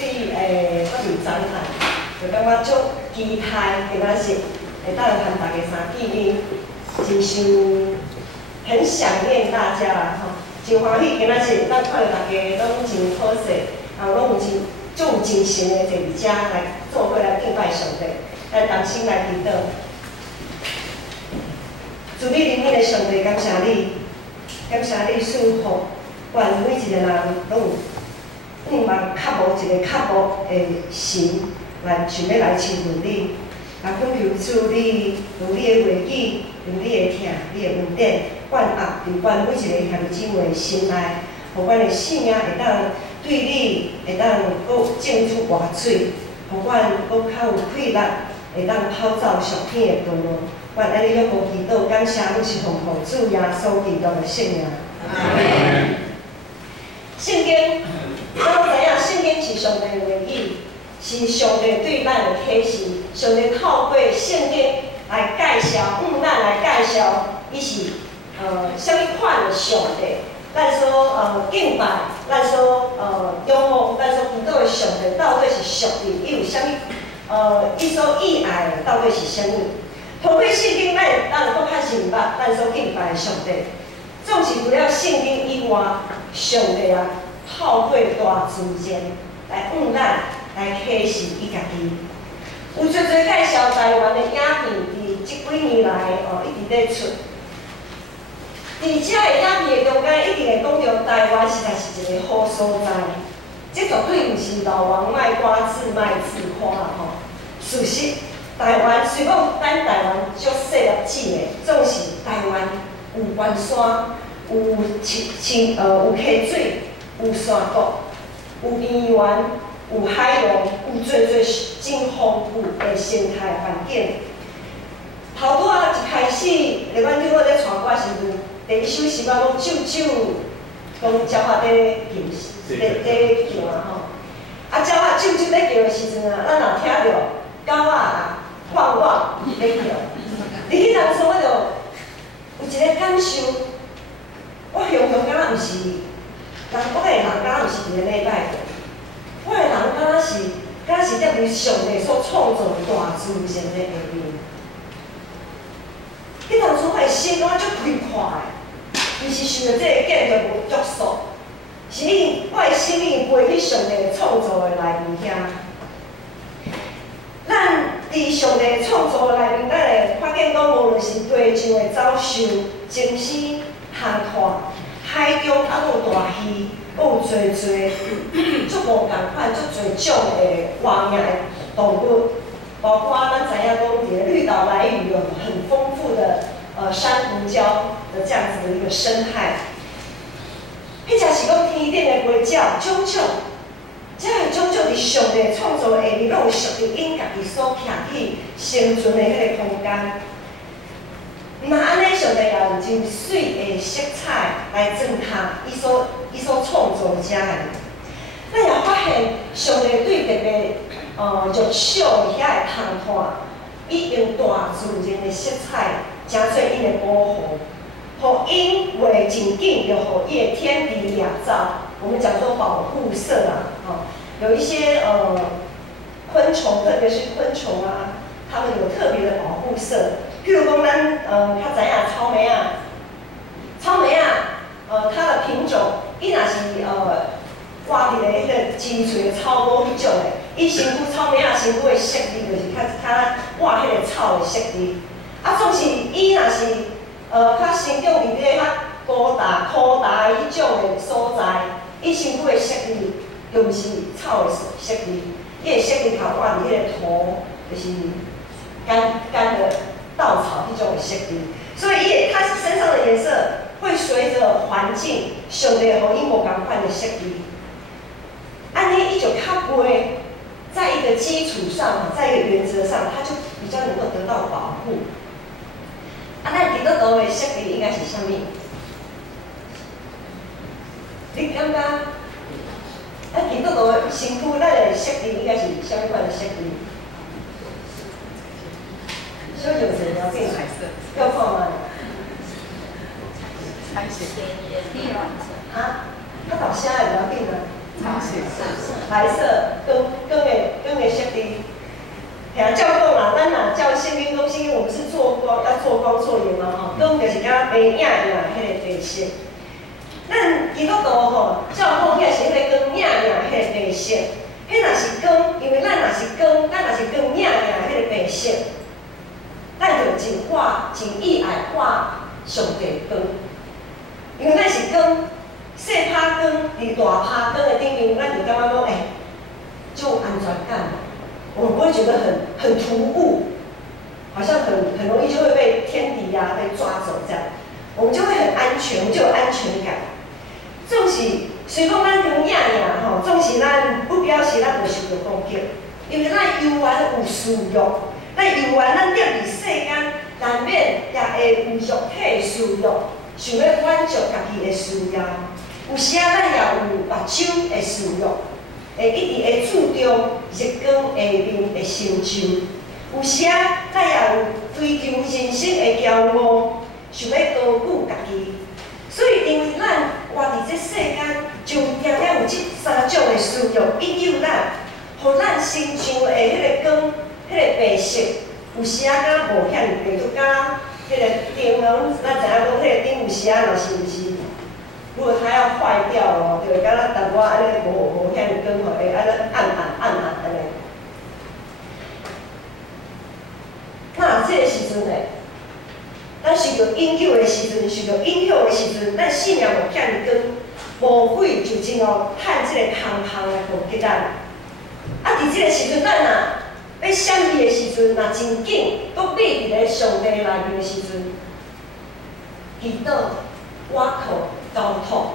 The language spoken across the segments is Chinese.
发明展览，就感觉足期待，今仔日会当和大家相见面，真想很想念大家啦吼，真欢喜今仔日咱看到大家拢真好势，拢有有精神的坐伫遮来做伙来敬拜上帝，来同心来祈祷。主你灵恩的上帝，感谢你，感谢你赐福，愿每一个人拢有望较无一个较无的心来想要来亲近你，来恳求主你用你的话语，用你的听，你的恩典，灌压伫阮每一个兄弟姊妹的心内，互阮的性命会当对你会当搁种出活水，互阮搁较有气力，会当跑走上天的道路。愿安尼仰慕祈祷，感谢你是奉靠主耶稣基督的圣名。圣经，咱拢知影，圣经是上帝的话语，是上帝对咱的启示。上帝透过圣经来介绍，咱来介绍，伊是啥物款的上帝。咱所敬拜，咱所仰慕，咱所祈祷的上帝，到底是属于伊有啥物？伊所喜爱的到底是啥物？透过圣经，咱搁较明白咱所敬拜的上帝。总是除了圣经以外，上帝啊，透过大自然来咱来启示伊家己。有侪介绍台湾的影片，伫即几年来一直在出。伫遮的影片的中间，一定会讲到台湾实在是一个好所在。这绝对毋是老王卖瓜自卖自夸吼。事实，台湾虽讲咱台湾足细粒子的，总是台湾有原山，有有溪水，有山谷，有平原，有海洋，有真真丰富的生态环境。头拄仔一开始，咧阮囡仔咧唱歌时阵，第一首诗歌讲舅舅，讲鸟仔咧叫啊吼。啊，鸟仔舅舅咧叫的时阵啊，咱若听到狗仔啊汪汪咧叫，伫迄当时我就有一个感受，我常常敢若毋是人，我的人敢若毋是一个礼拜过，我的人敢若是踮伫上帝所创造大自然的下面。迄当时我的心我足开阔的，毋是想着这个建筑物约束，是我的心灵飞去上帝创造的内面遐。咱伫上帝创造内面，咱会发现讲，无论是地上的走兽、精星、航看、海中啊，有大鱼，有侪足无共款、足侪种的活命的动物，包括咱知影讲，伫绿岛来屿有很丰富的珊瑚礁的这样子的一个生态。迄才是讲天顶的飞鸟，种种。这个种种伫上帝创造的下面，拢有属于因家己所徛起生存的迄个空间。那安尼，上帝也有真水的色彩来装饰伊所创造遮的。咱也发现，上帝对特别玉树遐的通看，伊用大自然的色彩，真做因的保护，互因袂真紧就互伊的天敌掠走。我们讲说保护色啊，有一些昆虫，特别是昆虫啊，它们有特别的保护色。譬如讲咱较知影草莓啊，它的品种，伊若是活伫咧迄个真侪的草菇迄种的，伊身躯草莓啊身躯的色味就是较活迄个草的色味。啊，总是伊若是较生长伫咧较高大的迄种的所在。伊身躯的色味，就毋是草的色味，伊的色味头挂伫迄个土，就是干的稻草迄种的色味。所以它身上的颜色会随着环境，上帝互伊无共款的色味。安尼伊就较袂在一个基础上，在一个原则上，它就比较能够得到保护。啊，咱基督徒的色味应该是啥物？你感觉，基督徒身躯咱的色味应该是啥物款的色味？小有谁了解？彩色。要看吗？彩色。啊？他到现在了解吗？彩色。白色光的色地。吓，照讲啦，咱若照圣经讲，圣经我们是做光，要做光做盐嘛吼，光就是敢白影影迄个白色。咱基督徒吼，照讲也是迄个光影影迄个白色。迄若是光，因为咱若是光，咱若是光影影迄个白色，咱就真画真意爱画上帝光。因为咱是光，细拍光伫大拍光的顶面，咱就感觉讲，就有安全感。我们不会觉得很突兀，好像很容易就会被天敌呀、被抓走这样，我们就会很安全，我们就有安全感。总是虽讲咱光影影吼，总是咱不表示咱袂受到攻击，因为咱犹原有需要，咱犹原咱踮伫世间，难免也会有肉体的需要，想要满足家己的需要。有时啊，咱也有目睭的需要。会一直会注重日光下面的成就，有时啊，咱也有追求人生的骄傲，想要高举家己。所以，因为咱活伫这世间，就定定有这三种的需要，引诱咱，互咱身上的迄个光、迄个白色，有时啊，敢无遐尼白，就敢迄个灯啊，咱知影讲，迄个灯有时啊，若是毋是？如果它要坏掉哦，就敢若淡薄仔安尼无遐尼光吼，会安尼暗安尼。那这个时阵呢，咱受到引诱的时阵，受到影响的时阵，咱信仰无遐尼光，魔鬼就真哦趁这个空空来攻击咱。啊，伫这个时阵，咱若要闪避的时阵，若真紧，搁避伫咧上帝内面的时阵，祈祷、倚靠。交托，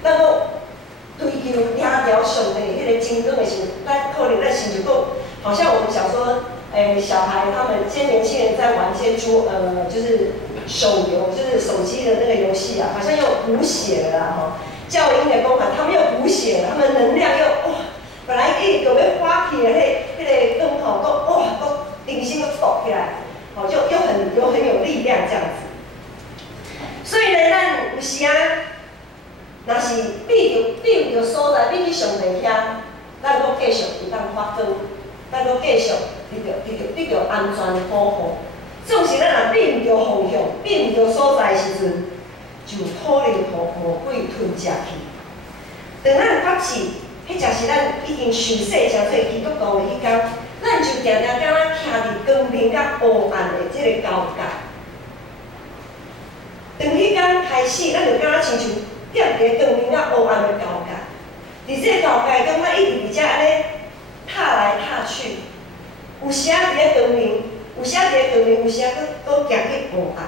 咱搁追求领条上帝迄个精准的时候，咱可能咱想就讲，好像我们小时候，小孩他们这些年轻人在玩一些就是手游，就是手机的那个游戏啊，好像又补血了啦吼。教英的讲法，他们又补血了，他们能量又哇，本来一个要发起的迄个光吼，都哇都定心都抖起来，吼就又很有力量这样子。所以呢，咱有时啊。若是避着所在，避去上帝遐，咱搁继续有当发光，咱搁继续得着安全的保护。总是咱若避毋着方向，避毋着所在的时阵，就可能互魔鬼吞食去。当咱发誓，迄才是咱已经受洗诚做基督徒的迄天，咱就定定敢若徛伫光明甲黑暗的即个交界。当迄天开始，咱就敢若亲像。踮伫光明甲黑暗的交界，伫这个交界中，咱一直伫遮安尼踏来踏去，有时啊伫咧光明，有时啊伫咧光明，有时啊搁行去黑暗。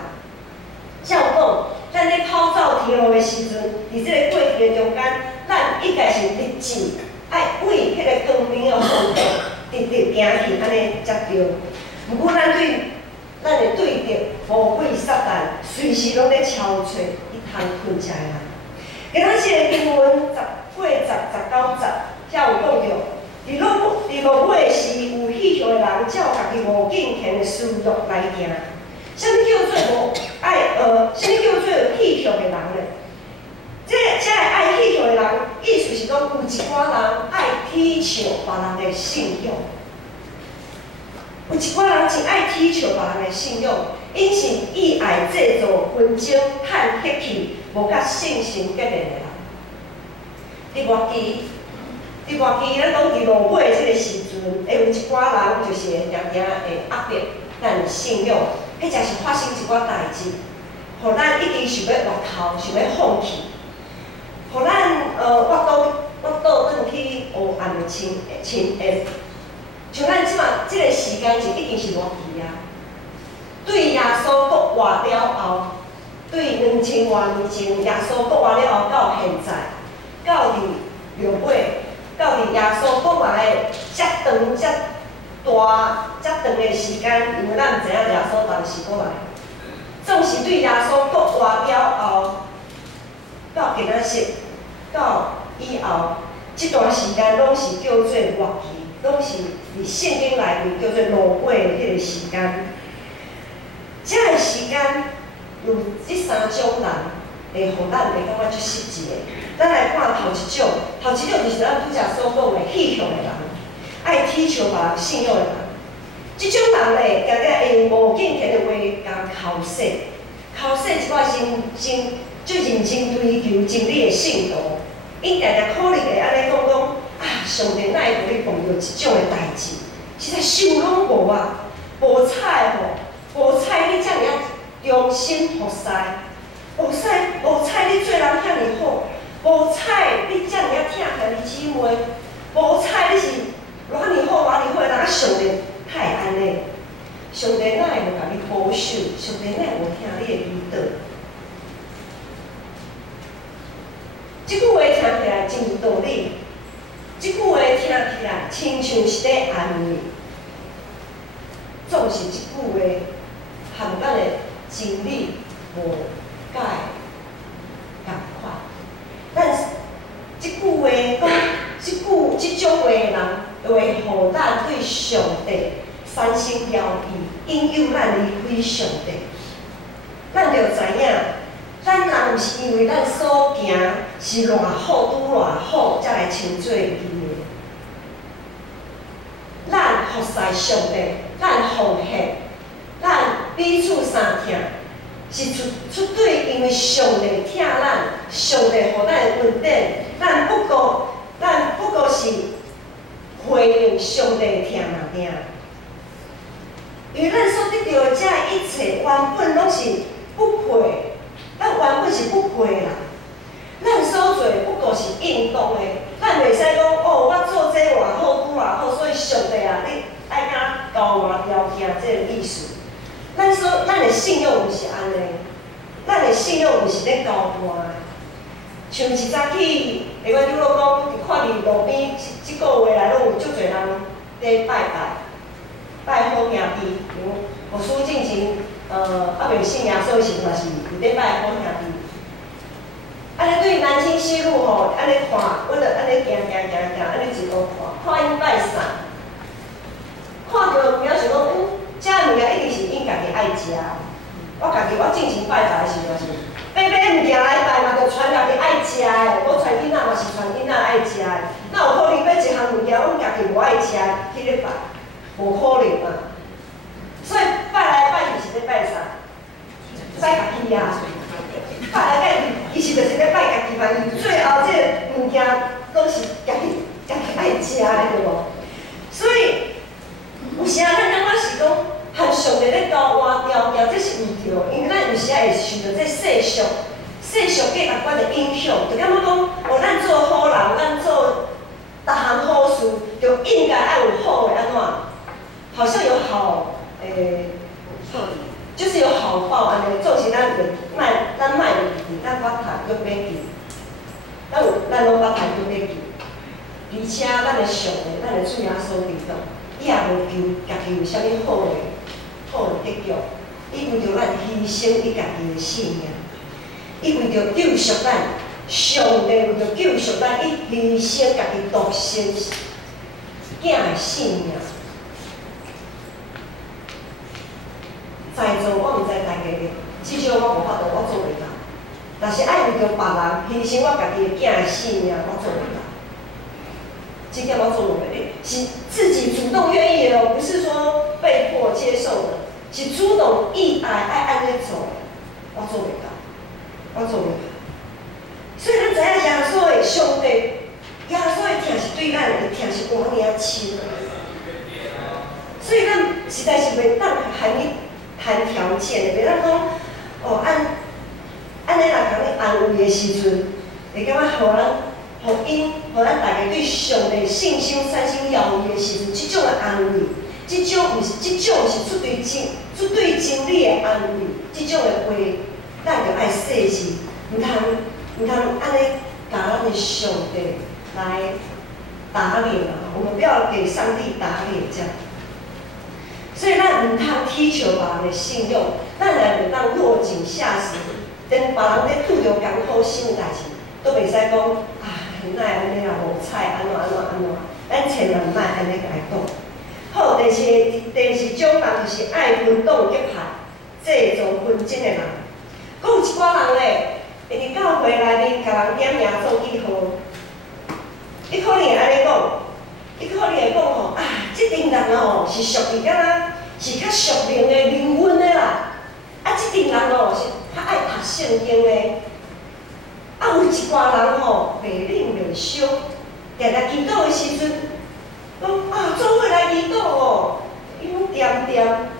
照讲，咱咧跑走天路的时阵，伫这个过程的中间，咱应该是立志爱为迄个光明的方向直直行去，安尼才对。毋过咱会对着魔鬼撒旦，随时拢咧敲找一通困食的人。今仔日的经文18、19、10，遐有讲着，伫落尾时有喜乐的人，照家己无敬虔的思路来行。啥物叫做啥物叫做喜乐的人呢？这个爱喜乐的人，意思是讲有一寡人爱体笑别人的信用，有一寡人真爱体笑别人的信用，因是意爱制造纷争、趁血气。无甲信心结连的人，伫外期，咱讲伫落尾即个时阵，会有一寡人就是会定定会压迫咱的信用，迄才是发生一寡代志，互咱已经想要回头，想要放弃，互咱我倒转去黑暗的像咱即个时间是已经是落期啊，对耶稣搁活了后。对2000多年前，耶稣国活了后到现在，到伫落尾，到伫耶稣国来遮长的时间，因为咱毋知影耶稣当时国来，总是对耶稣国活了后，到今仔日，到以后，这段时间拢是叫做末期，拢是伫圣经内面叫做落尾的迄个时间，这个时间。有这三种人，会互咱袂感觉足实际的。咱来看头一种，头一种就是咱拄则所讲的戏剧的人，爱追求别人信用的人。即种人咧，常常会无见摕着话甲口说，口说一寡最认真追求真理的信徒，因常常可能会安尼讲啊，上帝哪会互你碰到即种的代志？实在想拢无啊，无彩吼，无彩你遮尔啊忠心服侍，无彩你做人遐尔好，无彩你遮尔啊疼兄弟姊妹，无彩你是偌尔好的人啊上帝哪会安尼？上帝哪会无甲你保守？上帝哪会无听你的祈祷？即句话听起来真有道理，即句话听起来亲像是咧安慰，总是即句话含咱的真理无解共款。但是即句话讲，即种话的人，会互咱对上帝产生标记，引诱咱离开上帝。咱着知影。咱人毋是因为咱所行是偌好拄偌好，才来称做义的。咱服侍上帝，咱奉献，咱彼此相听，是出对，因为上帝疼咱，上帝予咱的恩典，咱不过是回应上帝的疼而已。因为咱所得到的这一切，原本拢是不配。咱原本是不配啦，咱所做不过是应当的，咱袂使讲哦，我做这偌好拄偌好，所以上帝啊，你爱甲交换条件这个意思。咱的信用毋是安尼，咱的信用毋是咧交换的。像一早起，下我拄落讲，伫看伫路边，即个月来拢有足侪人咧拜好兄弟，无输进前。未信耶稣的时嘛是有咧拜好兄弟。安尼对南京西路吼，安尼看，我着安尼行，安尼一路看因拜啥，看到物件想讲，遮物件一定是因家己爱食。我进前拜拜的时阵是买物件来拜嘛，着传家己爱食的，我传囡仔嘛是传囡仔爱食的。哪有可能买一项物件，阮家己无爱食去咧拜？无可能嘛。所以拜来拜去是咧拜啥？拜家己啊！拜来拜去，其实就是咧拜家己嘛。伊最后这个物件都是家己爱食的，对无？所以有时啊，咱感觉是讲和上帝咧交换条件，这是毋对，因为咱有时啊会受到这世俗价值观的影响，就感觉讲哦，咱做好人，咱做逐项好事，就应该爱有好的安怎？好像有好。就是有好报安尼，总是咱莫袂记，咱发财搁免记，咱拢发财搁免记，而且咱的上帝，咱的主耶稣基督，伊也无求家己有啥物好的结局，伊为着咱牺牲伊家己的性命，伊为着救赎咱，上帝为着救赎咱，伊牺牲家己独生囝的性命。在座我毋知大家咧，至少我无法度，我做袂到。但是爱为着别人牺牲我家己的囝的性命，我做袂到。这点我做袂到，是自己主动愿意的，不是说被迫接受的，是主动意爱安尼做的，我做袂到，我做袂到。所以咱知影耶稣的上帝，耶稣的疼是对咱的疼是偌尔啊深，所以咱实在是袂当含伊。谈条件的，袂当讲哦，安尼来甲你安慰的时阵，会感觉互咱大家对上帝信心产生摇移的时阵，即种的安慰，即种是出对真理的安慰，即种的话，咱着爱细致，毋通安尼甲咱的上帝来打脸啊！我们不要给上帝打脸这样。所以咱毋通踢球别人的信用，咱也袂当落井下石，等别人咧拄着艰苦心的代志，都袂使讲啊，哪会安尼啊，无彩安怎，咱千万莫安尼甲伊讲。好，第四种人就是爱分党结派、制造纷争的人。佫有一寡人咧，会伫教会内面甲人点名做记号。伊可能会安尼讲，伊可能会讲吼，啊，即阵人吼是属于敢若是较属灵的灵魂的啦，啊，即阵人吼是较爱读圣经的，啊，有一寡人吼袂冷袂烧，定定祈祷的时阵，讲啊，做伙来祈祷哦，伊拢点点，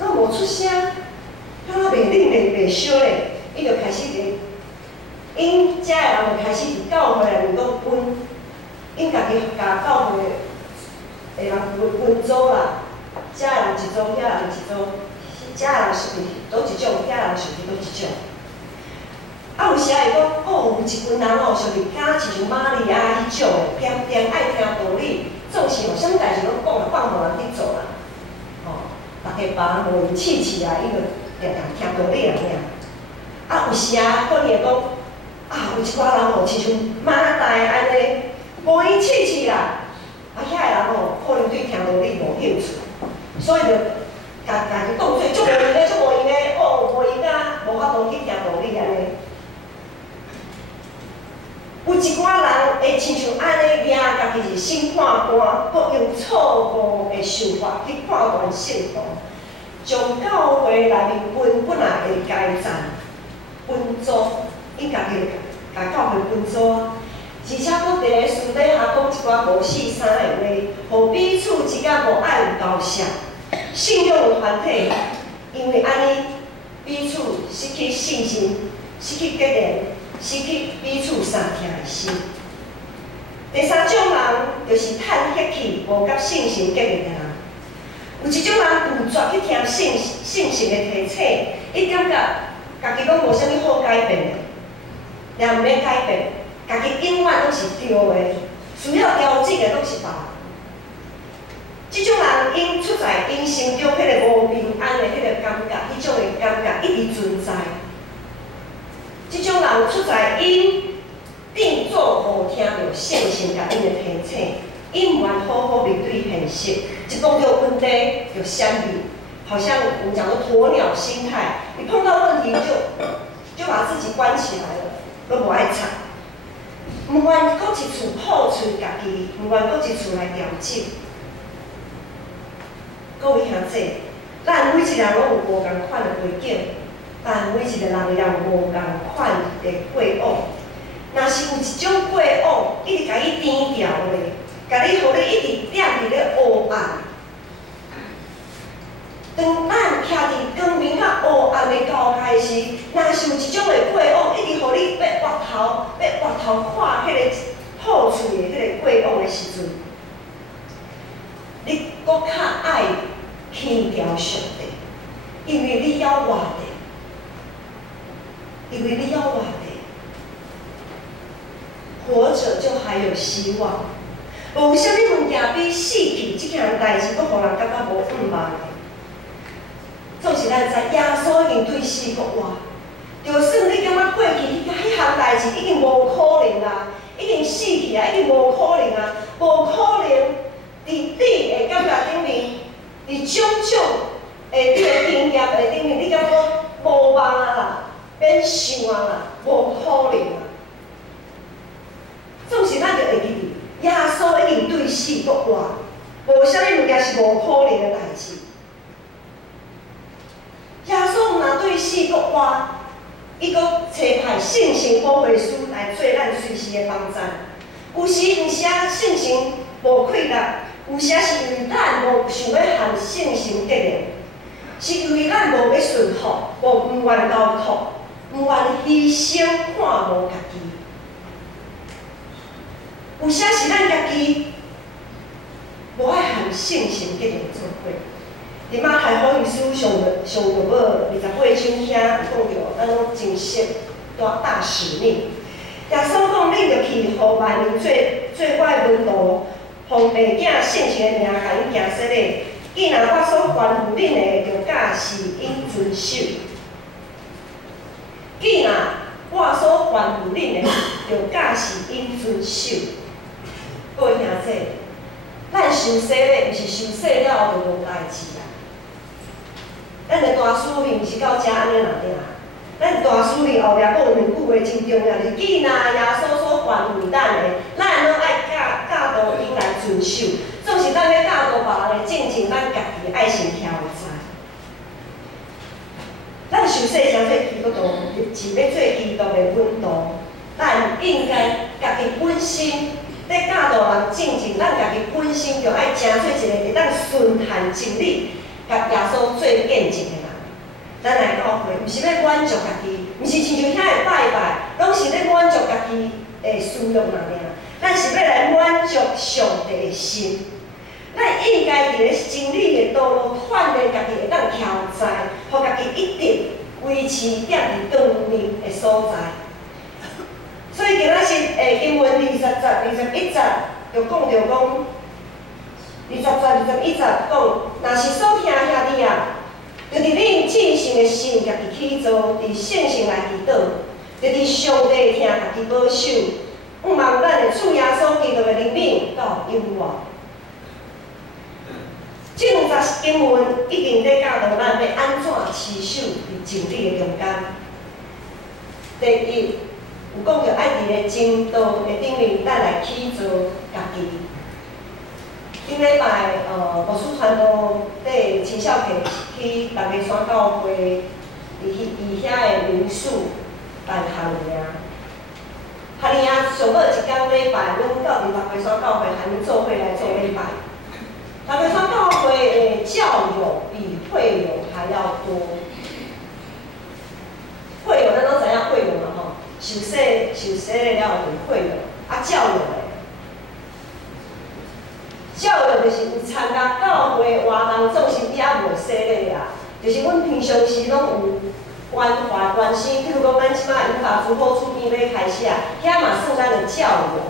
拢无出声，敢若袂冷袂烧咧，伊就开始咧。 因遮个人就开始伫教会内面讲分，因家己甲教会的人分组啦，遮个人一组，遐人一组，遮个人属于倒一种，遐人属于倒一种。啊，有时会讲，哦，有一群人哦，属于敢亲像玛利亚迄种的，偏偏爱听道理，总是吼，啥物代志拢讲放互人去做啦。哦，大家爸无因试试啊，伊就定定听道理尔尔。啊，有时啊，可能会讲。 啊，有一寡人吼，亲像马代安尼，无伊试试啦。啊，遐个人吼，可能对听道理无兴趣，所以就家己当做足无用的，足无用的，哦，无用啊，无法度去听道理安尼。有一寡人会亲像安尼，掠家己是审判官，搁用错误的想法去判断圣徒，将教会内面本来的该站分组。 伊家己甲教会分组啊，而且搁伫咧私底下讲一寡无四三的话，互彼此之间无爱有交涉，信仰有团体，因为安尼彼此失去信心，失去结连，失去彼此相听的心。第三种人就是叹血气、无甲信心结连的人。有一种人拒绝去听信息的提醒，伊感觉家己拢无啥物好改变的。 也毋免改变，家己永远拢是对的，需要调整的拢是别人。即种人因出在因心中迄个无平安的迄个感觉，迄种的感觉一直存在。即种人出在因变做无听到信心甲因的提醒，因毋愿好好面对现实，一碰到问题就闪避，好像我们讲的鸵鸟心态，你碰到问题就把自己关起来了。 都无爱插，毋愿搁一厝破碎家己，毋愿搁一厝来调整。各位兄弟，咱每一个人拢有无共款的背景，但每一个人会有无共款的过往。若是有一种过往，一直甲伊颠掉的，甲你，互你一直踮伫咧黑暗。 当咱徛伫光明较黑暗的交界时，若是有一种的过往，一直互你要挖头看迄个破碎的迄个过往的时阵，你搁较爱轻调上帝，因为你要活的，因为你要活的，活着就还有希望。无啥物物件比死去即件代志，搁互人感觉无盼望的。 总是咱知耶稣已经对死国活，就算你感觉过去迄项代志已经无可能啊，已经死去啊，已经无可能啊，无可能伫你的感觉顶面，伫种种的你的经验的顶面，你感觉无望啊啦，免想啊啦，无可能啊。总是咱就会记住，耶稣已经对死国活，无啥物物件是无可能的代志。 耶稣若对死国活，伊阁找派信心保惠师来做咱随时的帮站。有时毋是信心无气力，有时是因为咱无想要含信心结连，是因为咱无要顺服，毋愿交托，毋愿牺牲看无家己。有时是咱家己无爱含信心结连做伙。 伫马太福音书上着无28章遐讲着，咱拢真实大使命。耶稣讲，恁着去，互万民做我的门徒，奉父子圣神的名，甲因行洗礼。既然我所吩咐恁的，着假是应遵守。既然我所吩咐恁的，着假是应遵守。各位兄弟，咱受洗礼，毋是受洗了后就无代志啦。 咱的大使命是到遮安尼啦，咱大使哩后壁讲两句话真重要，就是既然耶稣所吩咐咱的，咱拢爱教导因来遵守。总是咱要教导别人的正经，咱家己爱先徛有知。咱受洗成做基督徒，是要做基督的温度。咱应该家己本身在教导人正经，咱家己本身就爱成做一个会当顺行真理，甲耶稣做见证的人。咱来教会，毋是要满足家己，毋是亲像遐个拜拜，拢是咧满足家己的私欲尔。咱是要来满足上帝的心。咱应该伫咧真理的道路锻炼家己，会当徛在，互家己一直维持踮伫对面的所在。所以今仔日经文20节、21节就讲着讲，20节、21节讲，若是所听兄弟啊。就伫恁至圣的心家己起造，伫圣性来祈祷，就伫上帝听家己保守，毋望咱的主耶稣基督的灵命到永远。这2节经文一定在教导咱要安怎持守伫真理的中间。第一，有讲着爱伫咧正道的顶面，咱来起造家己。顶礼拜，牧师传道缀青少年去大家山教会，伫遐的民宿办夏令营。夏令营上尾一天礼拜，阮到伫大家山教会喊恁做伙来做礼拜。大家山教会的教友比会友还要多。会友咱都知影会友嘛吼，受洗了就是会友，教友嘞。教友就是有参加教会活动，总是也无洗礼啊。就是阮平常时拢有关怀关心，譬如讲咱即摆银发族好厝边要开始啊，遐嘛算咱的教友。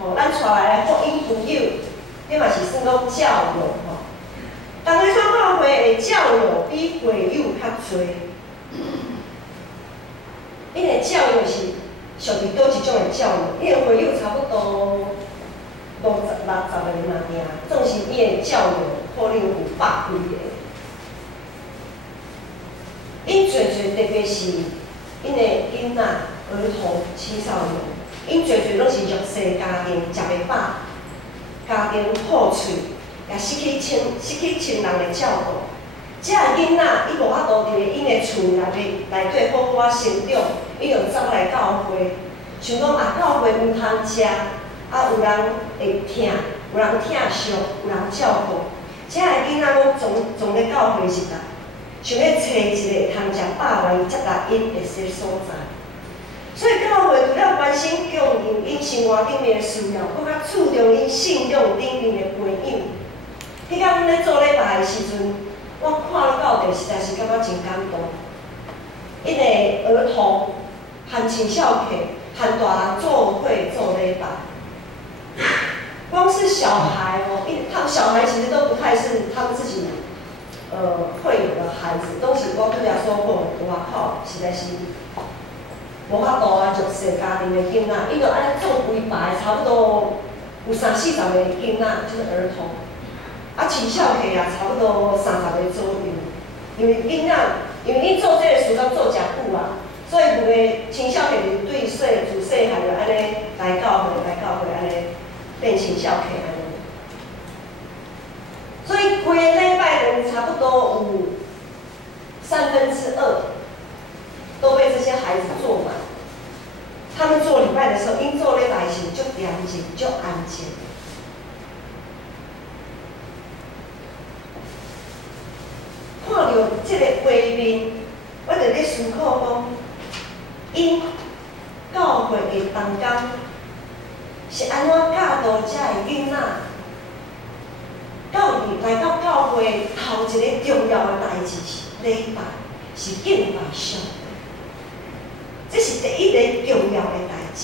吼，咱带来的福音朋友，迄嘛是算讲教友吼。大家山教会的教友比会友较侪，因为教友是属于倒一种的教友，因为会友差不多。50、60个人嘛尔，总是伊的教友可能有100几个。因最特别是因的囡仔、儿童、青少年，因最拢是弱势家庭，食袂饱，家庭破碎，也失去亲人的照顾。这个囡仔伊无法度伫咧因的厝内底好好成长，伊就走来教会，想讲教会毋通食。有人会疼，有人疼惜，有人照顾。这个囡仔拢总咧教会时代，想要找一个通食饱来接纳因的所在。所以教会除了关心供应因生活顶面的需要，搁较注重因信仰顶面的培养。迄天阮咧做礼拜的时阵，我看到的实在是感觉真感动。因个儿童和青少年和大人做伙做礼拜。光是小孩哦，他们小孩其实都不太是他们自己会有的孩子，都是我拄则说过，外口实在是无法度啊，弱势家庭的囡仔，伊就安尼做规排，差不多有30、40个囡仔，就是儿童，青少年也差不多30个左右。因为囡仔，因为伊做这个事工做诚久啦，所以有个青少年就对自细汉就安尼来教会安尼。变青少年安尼，所以规个礼拜人差不多有2/3都被这些孩子坐满。他们做礼拜的时候，因做礼拜时就安静，就安静。看到这个画面，我就咧思考讲，因教会的同工。是安怎教导遮个囡仔？来到教会头一个重要的代志是礼拜，是敬拜上帝。这是第一个重要的代志。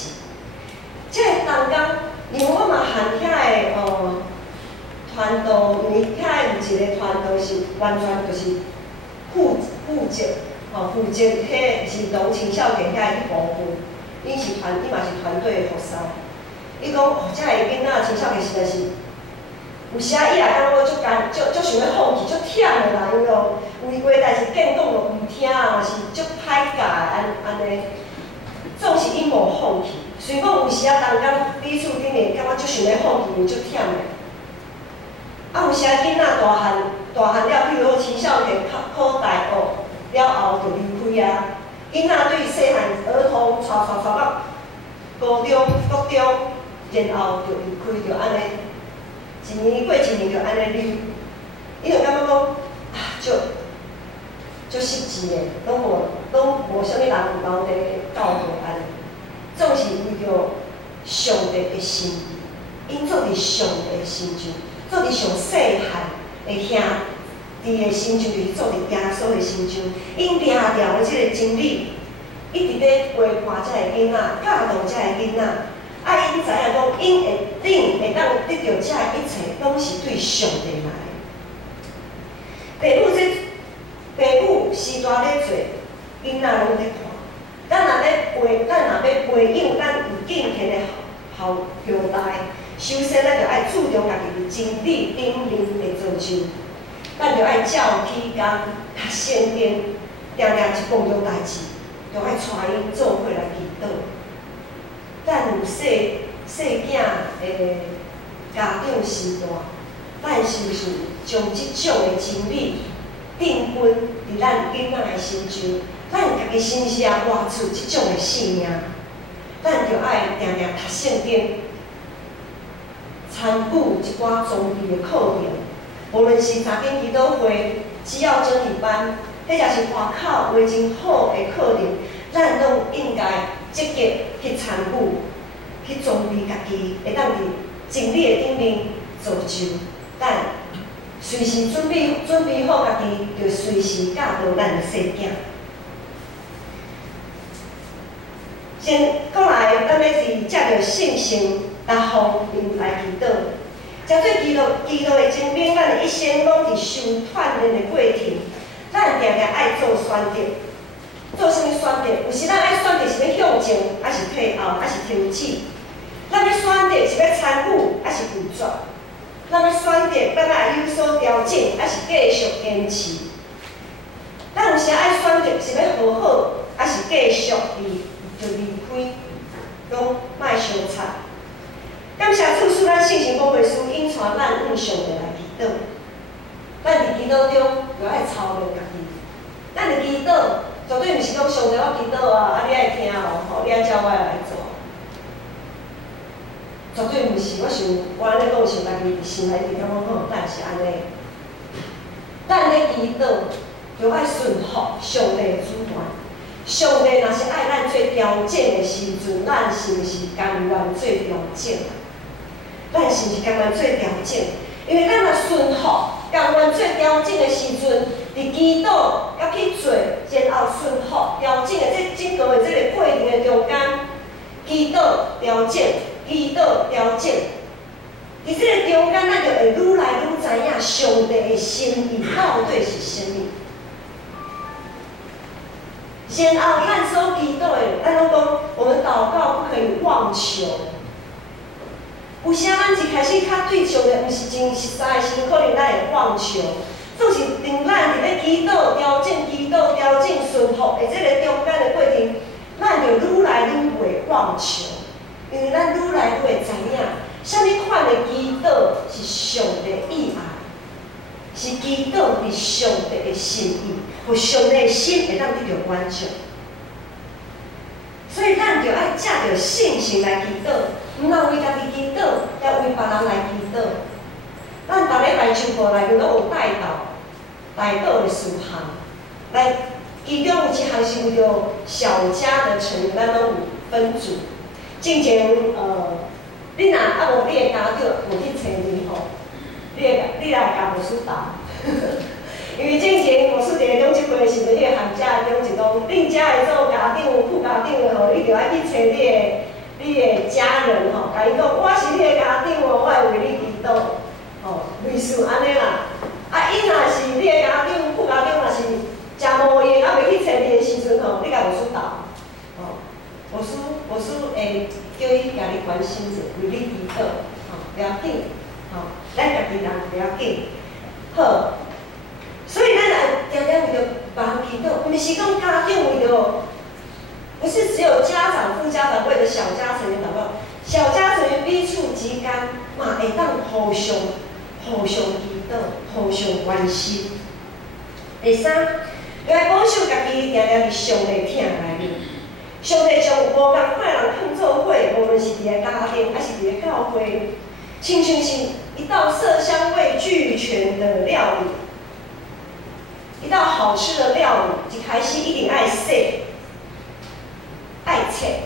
这个同工，因为我嘛含遐个团队，因为遐有一个团队是完全就是负责迄儿童青少年遐一部分，伊嘛是团队的服侍。伊讲，遮个囡仔青少年实在是有时啊，伊也感觉我就想要放弃，就忝的啦，因为有话代志见讲就毋听啊，是足歹教安尼。总是伊无放弃，虽讲有时啊，当工彼厝顶面感觉足想要放弃，足忝的。啊，有时啊，囡仔大汉了，比如说青少年考大学了后就离开啊。囡仔对细汉儿童带到高中、国中，然后就离开，就安尼。一年过一年就安尼溜，伊就感觉讲啊，足失志的，拢无啥物人留地教导安尼，总是为着上帝的心意，因做伫上帝的心上，做伫上细汉的兄弟的心上，就是做伫耶稣的心上，因掠着的即个真理，一直咧陪伴遮个囡仔，教导遮个囡仔。啊，因知影讲，因会当得到遮一切，拢是对上帝来的。父母时代咧做，囡仔拢咧看。咱若要培养咱有敬虔的后代，首先咱就爱注重家己的真理顶面的造就。咱就爱照起工读圣经，定一公重代志，就爱带因做伙来祈祷。咱有细囝的家长时代，咱是毋是将即种的真理定根伫咱囡仔的心上？咱家己身上活出即种的信仰，咱就爱定读圣经，参与一寡装备的课程，无论是查经祈祷会、只要真理班，或者是外口话真好的课程，咱拢应该积极去参与。去装备家己，会当伫真理的顶面造就，咱随时准备好家己，就随时教导咱的细囝。先讲来，咱要是借着信心，逐方面来祈祷。针对基督的精兵，咱一生拢伫受锻炼的过程，咱定定爱做选择。做啥物选择？有时咱爱选择是要向前，还是退后，还是停止？咱要选择是要参与，还是拒绝？咱要选择，咱爱有所调整，还是继续坚持？咱有时爱选择是要好好，还是继续就离开，拢莫相差。感谢主使咱信心讲袂输，引带咱向上帝来祈祷。咱伫祈祷中就爱操练家己。咱伫祈祷，绝对毋是讲上帝我祈祷啊，你爱听哦，你爱照我来做。绝对毋是，我安尼讲想家己心内一直感觉讲，咱是安尼。咱咧祈祷，就爱顺服上帝的主权。上帝若是爱咱做调整的时阵，咱是毋是甘愿做调整？咱是毋是甘愿做调整？因为咱若顺服、甘愿做调整的时阵，伫祈祷甲去做，然后顺服调整的整个的这个过程的中间，祈祷调整。祈祷调整，伫这个中间，咱就会愈来愈知影上帝的心意到底是啥物。然后，咱所祈祷的，咱拢讲，我们祷告不可以妄求。有时咱一开始较对上帝毋是真实在的时候，可能咱会妄求，总是当咱伫咧祈祷调整、祈祷调整、顺服的这个中间的过程，咱就愈来愈袂妄求。因为咱愈来愈会知影，啥物款的祈祷是上帝意爱，是祈祷是上帝的心意，互上帝的心会当得到满足。所以咱就爱借着信心来祈祷，毋通为家己祈祷，也为别人来祈祷。咱逐礼拜周报内面拢有带祷的事项，来其中有一项是为着小家的成员，咱拢有分组。之前你若无你的家长无去找你吼，你来甲牧师答。因为之前牧师伫咧讲即句的时阵，你的寒假中是讲，恁遮的做家长、副家长的吼，你着爱去找你的家人吼，甲伊讲，我是你的家长哦，我会为你祈祷，吼，类似安尼啦。啊，伊若是你的家长、副家长，若是诚无闲，啊袂去找你的时阵吼，你甲牧师答，吼。牧师会叫伊家己关心者，为你祈祷，吼，了紧，吼，咱家己己人不要紧。好，所以咱来常常为着别人祈祷，毋是讲家长为着，不是只有家长、副家长为着小家成员祷告，小家成员彼此之间嘛会当互相祈祷，互相关心。第三，要来保守家己，常常伫上帝疼内面。上帝将无共款人放做伙，无论是伫个家庭还是伫个教会，亲像是一道色香味俱全的料理，一道好吃的料理，一开始一定爱洗、爱切、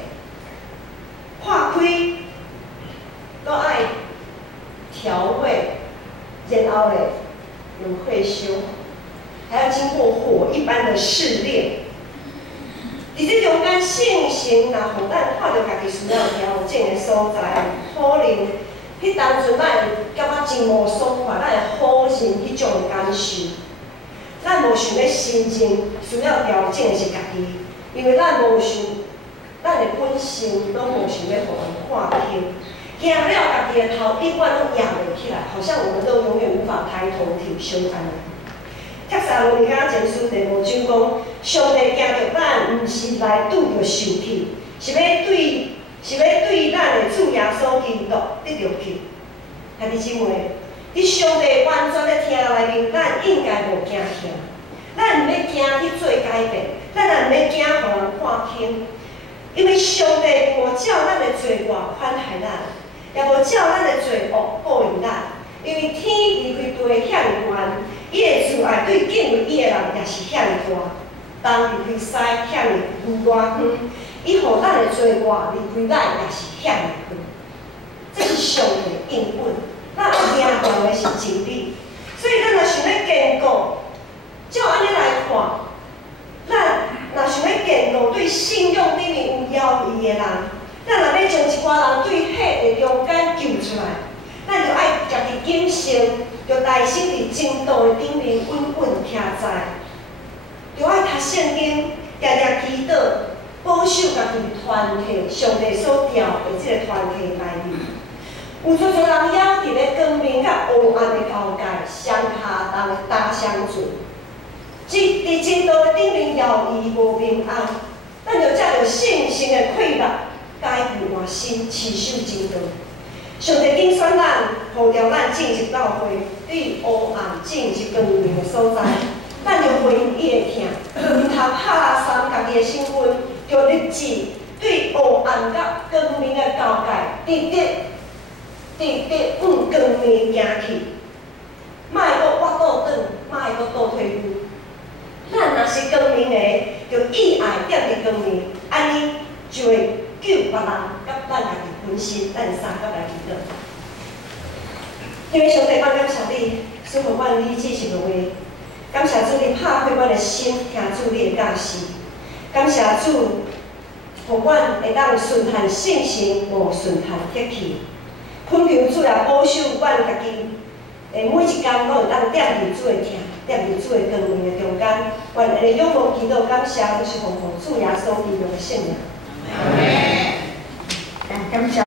化开，搁爱调味，然后嘞有会修，还要经过火一般的试炼。伫这中间，性情若互咱看到家己需要调整的所在，可能迄当阵咱会感觉真无爽快，咱会否认迄种感受。咱无想要心情需要调整的是家己，因为咱无想，咱的本性拢无想要互人看轻，惊了家己的头永远拢仰袂起来，好像我们都永远无法抬头挺胸安尼。帖撒罗尼迦前书第5章讲，上帝惊着咱，毋是来拄着受气，是要对咱的主耶稣基督得着气。兄弟姊妹，伫上帝完全的听内面，咱应该无惊吓，咱毋要惊去做改变，咱也毋要惊互人看轻，因为上帝无照咱的罪过款待咱，也无照咱的罪恶报应咱，因为天离开地遐尼悬。伊的慈爱对敬畏伊的人也是遐尼大，东离开西遐尼远，伊互咱的罪过离开咱也是遐尼远。这是上帝的应允，咱领断的是真理。所以咱若想要坚固，照安尼来看，咱若想要坚固对信仰里面有犹豫的人，咱若要将一寡人对迄个中间救出来，咱就爱家己谨慎。着耐心伫正道的顶面稳稳徛在，着爱读圣经，常常祈祷，保守家己团体，上帝所调的即个团体内面。有足多人还伫咧光明甲黑暗的交界相下当打相存，即伫正道的顶面犹豫无平安，咱着借着信心的溃烂，改变换心，持守正道。上帝拣选咱，呼召咱进入教会，对黑暗进入光明的所在，咱就回应伊的疼，毋通拍散家己的身份，就立志对黑暗甲光明的交界，直直往光明行去，莫阁挖倒转，莫阁倒退路。咱若是光明的，就意爱踮伫光明，安尼就会救别人甲咱家己本身，咱三个来祈祷。因为上帝，感谢你，赐予阮你支持的话，感谢主，你拍开阮的心，听主你的教示。感谢主，互阮会当顺顺信心，无顺顺铁气。恳求主来保守阮家己，每一天拢会当踮伫主的听，踮伫主的光明的中间。阮会仰望祈祷，感谢就是奉主耶稣基督的圣名。感谢。